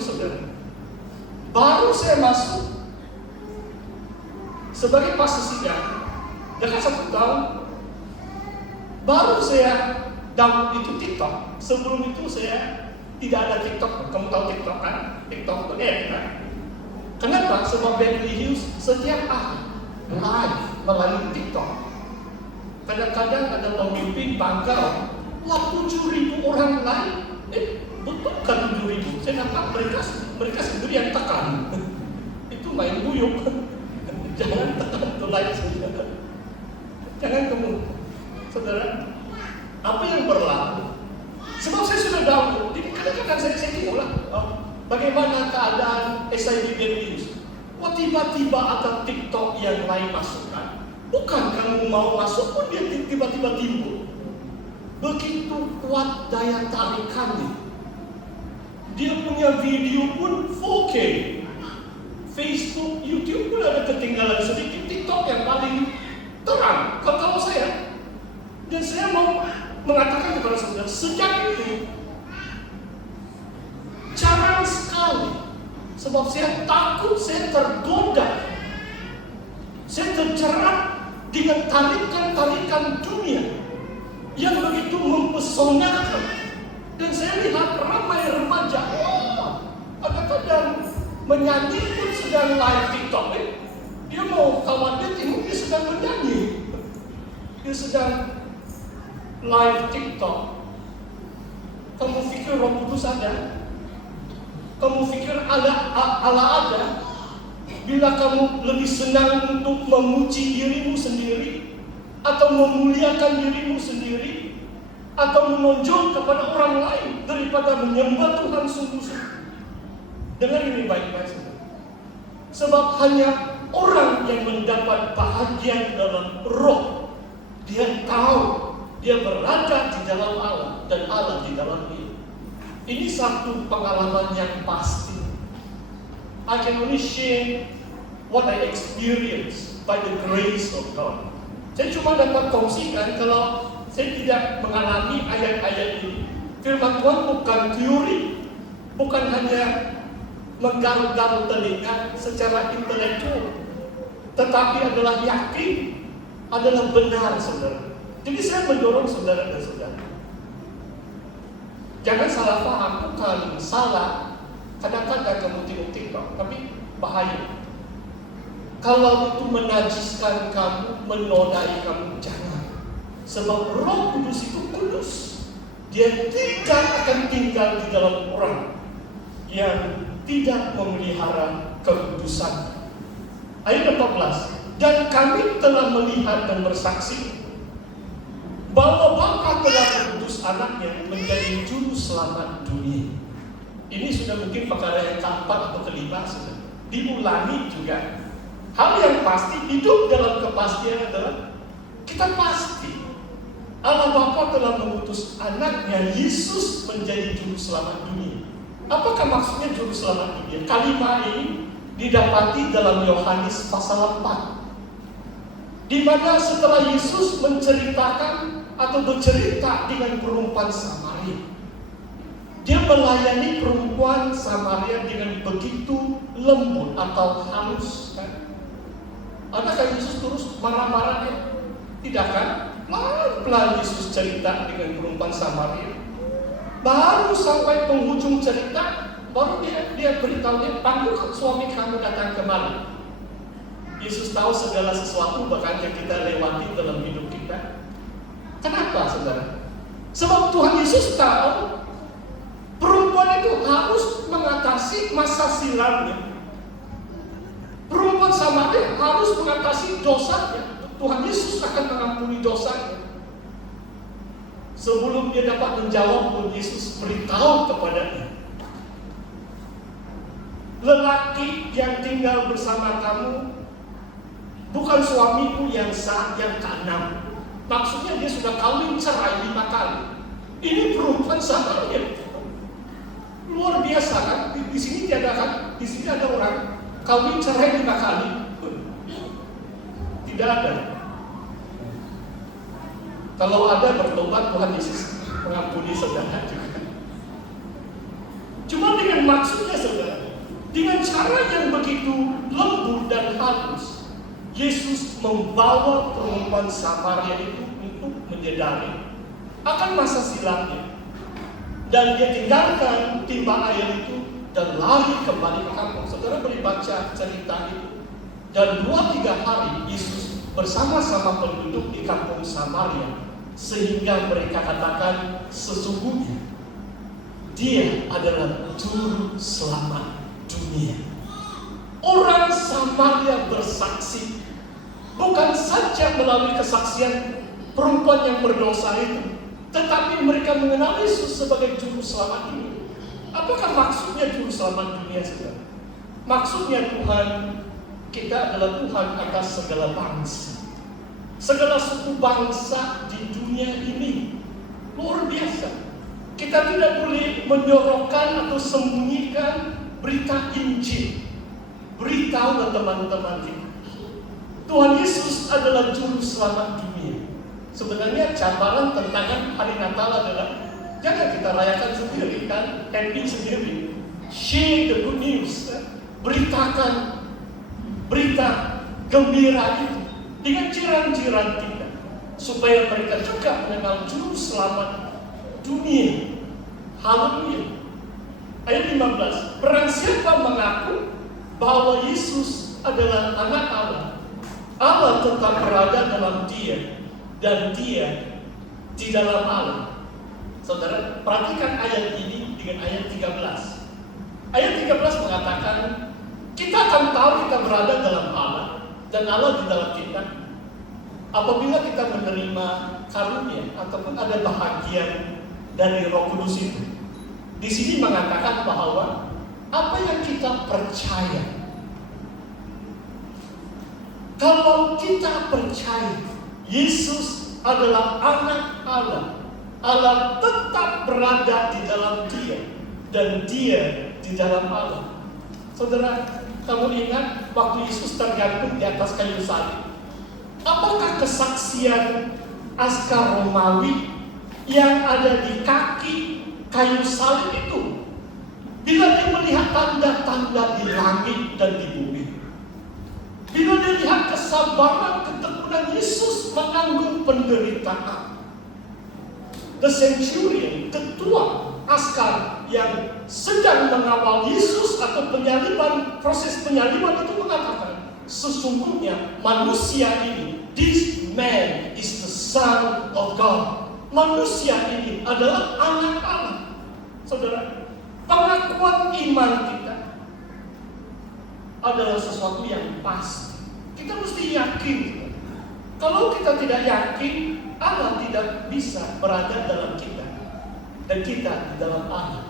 saudara. Baru saya masuk sebagai pastor sidang, dekat 1 tahun. Baru saya download itu TikTok. Sebelum itu saya tidak ada TikTok. Kamu tahu TikTok kan? TikTok itu kan? Kenapa? Sebab Beverly Hills setiap hari live melalui TikTok. Kadang-kadang ada pemimpin bangga, wah 7.000 orang live. Betul kan 7.000? Saya nampak mereka sendiri yang tekan. Itu main buyuk. Jangan tekan ke live saudara. Jangan kamu, saudara. Apa yang berlaku? Sebab saya sudah download. Jadi kadang-kadang saya tengok lah. Bagaimana keadaan SID Beverly? Wah tiba-tiba ada TikTok yang lain masukkan. Bukan kamu mau masuk pun dia tiba-tiba timbul. Begitu kuat daya tarikannya. Dia punya video pun 4K. Facebook, YouTube pun ada ketinggalan sedikit. TikTok yang paling terang. Kalau saya, dan saya mau mengatakan kepada saudara, sejak itu jarang sekali. Sebab saya takut, saya tergoda. Saya terjerat dengan tarikan-tarikan dunia yang begitu mempesonakan. Dan saya lihat ramai remaja, kadang-kadang menyanyi pun sedang live TikTok. Dia mau kawan dia tengok dia sedang menyanyi. Dia sedang live TikTok. Kamu fikir Roh Kudus ada? Kamu fikir Allah ada? Bila kamu lebih senang untuk memuji dirimu sendiri, atau memuliakan dirimu sendiri, atau menonjol kepada orang lain daripada menyembah Tuhan sungguh-sungguh. Dengar ini baik-baik saudara. Sebab hanya orang yang mendapat bahagian dalam roh, dia tahu dia berada di dalam Allah dan Allah di dalam dia. Ini satu pengalaman yang pasti. I can only share what I experience by the grace of God. Saya cuma dapat kongsikan kalau saya tidak mengalami ayat-ayat ini. Firman Tuhan bukan teori, bukan hanya menggaruk-garuk telinga secara intelektual, tetapi adalah yakin, adalah benar saudara. Jadi saya mendorong saudara dan saudara, jangan salah paham, bukan salah. Kadang-kadang kamu tengok TikTok, tapi bahaya. Kalau itu menajiskan kamu, menodai kamu, jangan. Sebab Roh Kudus itu kudus. Dia tidak akan tinggal di dalam orang yang tidak memelihara kekudusan. Ayat 14. Dan kami telah melihat dan bersaksi bahwa Bapa telah mengutus anaknya menjadi juru selamat dunia. Ini sudah mungkin perkara yang keempat atau kelima sudah diulangi juga. Hal yang pasti, hidup dalam kepastian adalah kita pasti Allah Bapa telah mengutus anaknya Yesus menjadi juru selamat dunia. Apakah maksudnya juru selamat dunia? Kalimat ini didapati dalam Yohanes pasal 4, di mana setelah Yesus menceritakan atau bercerita dengan perempuan Samaria, dia melayani perempuan Samaria dengan begitu lembut atau halus kan? Adakah Yesus terus marah-marah dia? Tidak kan? Pelan-pelan Yesus cerita dengan perempuan Samaria. Baru sampai penghujung cerita, baru dia beritahu dia, panggil suami kamu datang kemari. Yesus tahu segala sesuatu bahkan yang kita lewati dalam hidup kita. Kenapa saudara? Sebab Tuhan Yesus tahu perempuan itu harus mengatasi masa silamnya. Perempuan Samaria harus mengatasi dosanya. Tuhan Yesus akan mengampuni dosanya. Sebelum dia dapat menjawab pun Yesus beritahu kepadanya, lelaki yang tinggal bersama kamu bukan suamiku yang sah, yang keenam. Maksudnya dia sudah kawin cerai 5 kali. Ini perempuan Samaria. Luar biasa kan? Di sini tiada kan? Di sini ada orang kawin cerai 5 kali. Tidak ada. Kalau ada bertobat, Tuhan Yesus mengampuni saudara juga. Cuma dengan maksudnya saudara, dengan cara yang begitu lembut dan halus, Yesus membawa perempuan Samaria itu untuk menyadari akan masa silamnya. Dan dia tinggalkan timba air itu dan lari kembali ke kampung. Saudara boleh baca cerita itu. Dan 2-3 hari Yesus bersama-sama penduduk di kampung Samaria, sehingga mereka katakan sesungguhnya Dia adalah juru selamat dunia. Orang Samaria bersaksi, bukan saja melalui kesaksian perempuan yang berdosa itu, tetapi mereka mengenal Yesus sebagai juru selamat dunia. Apakah maksudnya juru selamat dunia, saudara? Maksudnya Tuhan kita adalah Tuhan atas segala bangsa, segala suku bangsa di dunia ini. Luar biasa. Kita tidak boleh menyorokkan atau sembunyikan berita Injil. Beritahu teman-teman kita, Tuhan Yesus adalah juru selamat dunia. Sebenarnya gambaran tantangan hari Natal adalah jangan kita rayakan sendiri kan, happy sendiri. Share the good news. Beritakan berita gembira itu dengan jiran-jiran kita, supaya mereka juga mengenal juru selamat dunia. Haleluya. Ayat 15. Barang siapa mengaku bahwa Yesus adalah anak Allah, Allah tetap berada dalam dia dan dia di dalam Allah. Saudara, perhatikan ayat ini dengan ayat 13. Ayat 13 mengatakan kita akan tahu kita berada dalam Allah dan Allah di dalam kita apabila kita menerima karunia ataupun ada bahagian dari Roh Kudus itu. Di sini mengatakan bahwa apa yang kita percaya, kalau kita percaya Yesus adalah anak Allah, Allah tetap berada di dalam dia dan dia di dalam Allah. Saudara, kamu ingat waktu Yesus tergantung di atas kayu salib? Apakah kesaksian askar Romawi yang ada di kaki kayu salib itu, bila dia melihat tanda-tanda di langit dan di bumi, bila dia lihat kesabaran ketekunan Yesus menanggung penderitaan, the centurion, ketua askar yang sedang mengawal Yesus atau penyaliban, proses penyaliban itu mengatakan, sesungguhnya manusia ini, this man is the Son of God. Manusia ini adalah anak Allah. Saudara, pengakuan iman kita adalah sesuatu yang pasti. Kita mesti yakin. Kalau kita tidak yakin, Allah tidak bisa berada dalam kita dan kita di dalam Allah.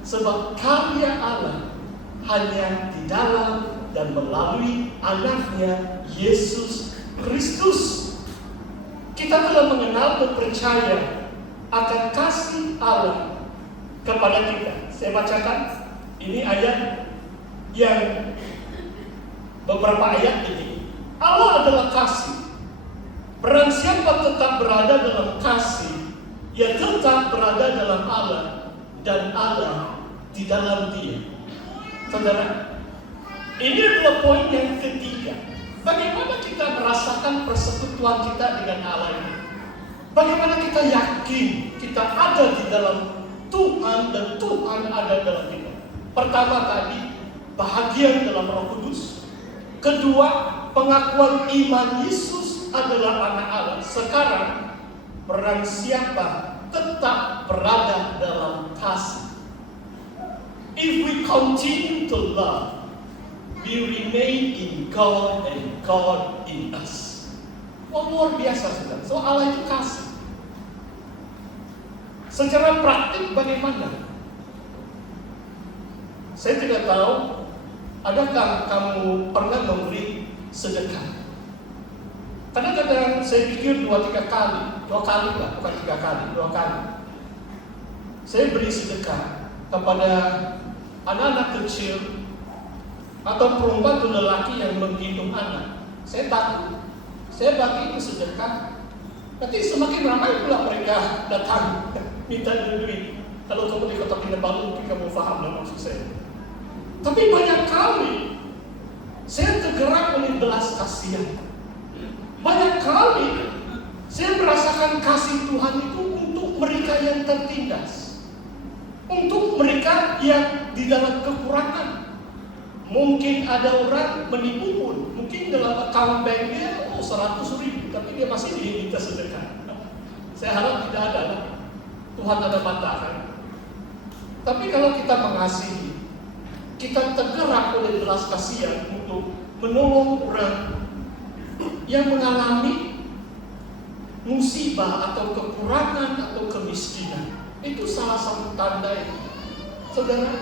Sebab karya Allah hanya di dalam dan melalui anaknya Yesus Kristus. Kita telah mengenal dan percaya akan kasih Allah kepada kita. Saya bacakan ini ayat yang beberapa ayat ini. Allah adalah kasih. Barang siapa tetap berada dalam kasih, ia tetap berada dalam Allah dan Allah di dalam dia. Saudara, ini adalah poin yang ketiga. Bagaimana kita merasakan persekutuan kita dengan Allah ini? Bagaimana kita yakin kita ada di dalam Tuhan dan Tuhan ada dalam kita? Pertama tadi, bahagia dalam Roh Kudus. Kedua, pengakuan iman Yesus adalah anak Allah. Sekarang, barang siapa tetap berada dalam kasih. If we continue to love, we remain in God and God in us. Oh, luar biasa, saudara. So Allah itu kasih. Secara praktik bagaimana? Saya tidak tahu, adakah kamu pernah memberi sedekah? Kadang-kadang saya pikir 2-3 kali, 2 kali lah, bukan 3 kali, 2 kali. Saya beri sedekah kepada anak-anak kecil atau perempuan atau lelaki yang menggendong anak. Saya takut, saya bagi itu sedekah, nanti semakin ramai pula mereka datang minta duit. Kalau kamu di Kota Kinabalu mungkin kamu paham lah maksud saya. Tapi banyak kali saya tergerak oleh belas kasihan. Banyak kali saya merasakan kasih Tuhan itu untuk mereka yang tertindas, untuk mereka yang di dalam kekurangan. Mungkin ada orang menipu pun, mungkin dalam account bank dia 100.000, tapi dia masih diminta sedekah. Saya harap tidak ada lah. Tuhan ada mata kan. Tapi kalau kita mengasihi, kita tergerak oleh belas kasihan untuk menolong orang yang mengalami musibah atau kekurangan atau kemiskinan. Itu salah satu tanda itu. Saudara,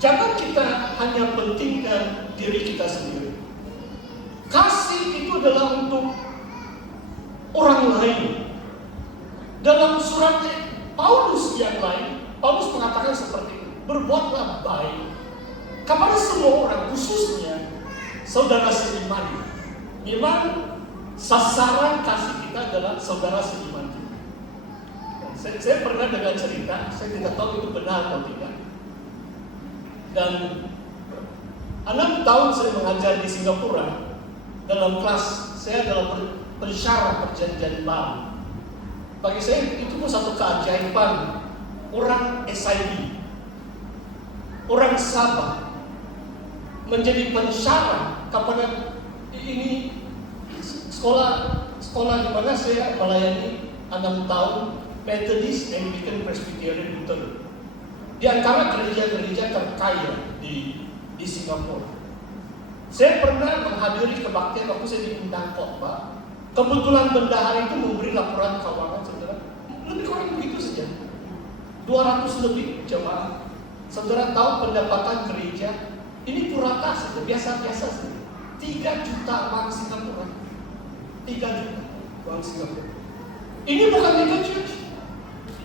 jangan kita hanya pentingkan diri kita sendiri. Kasih itu adalah untuk orang lain. Dalam surat Paulus yang lain, Paulus mengatakan seperti itu, berbuatlah baik kepada semua orang, khususnya saudara seiman. Memang sasaran kasih kita adalah saudara seiman. Saya pernah dengar cerita, saya tidak tahu itu benar atau tidak. Dan 6 tahun saya mengajar di Singapura. Dalam kelas saya adalah pensyarah perjanjian baru. Bagi saya itu pun satu keajaiban. Orang SID, orang Sabah menjadi pensyarah kepada ini sekolah di mana saya melayani 6 tahun Methodist Anglican Presbyterian Lutheran. Di antara gereja-gereja terkaya di Singapura. Saya pernah menghadiri kebaktian waktu saya diundang khotbah. Kebetulan bendahara itu memberi laporan keuangan, saudara. Lebih kurang begitu saja. 200 lebih jemaah. Saudara tahu pendapatan gereja ini purata saja, biasa-biasa saja. 3 juta uang Singapura. 3 juta uang Singapura. Ini bukan mega church.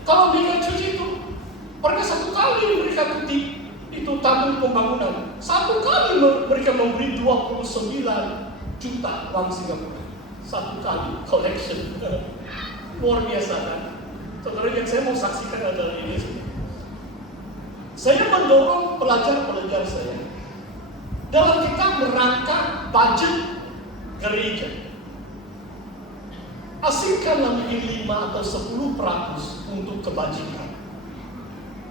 Kalau mega church itu pernah 1 kali mereka kutip itu tabung pembangunan. 1 kali mereka memberi 29 juta uang Singapura. 1 kali collection. Luar biasa kan? Saudara, yang saya mau saksikan adalah ini. Saya mendorong pelajar-pelajar saya dalam kita merancang budget gereja. Asingkanlah mungkin 5 atau 10% untuk kebajikan.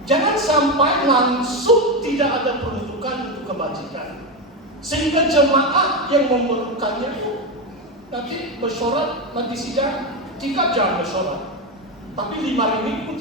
Jangan sampai langsung tidak ada peruntukan untuk kebajikan, sehingga jemaat yang memerlukannya nanti mesyuarat, nanti sidang 3 jam mesyuarat, tapi 5 hari pun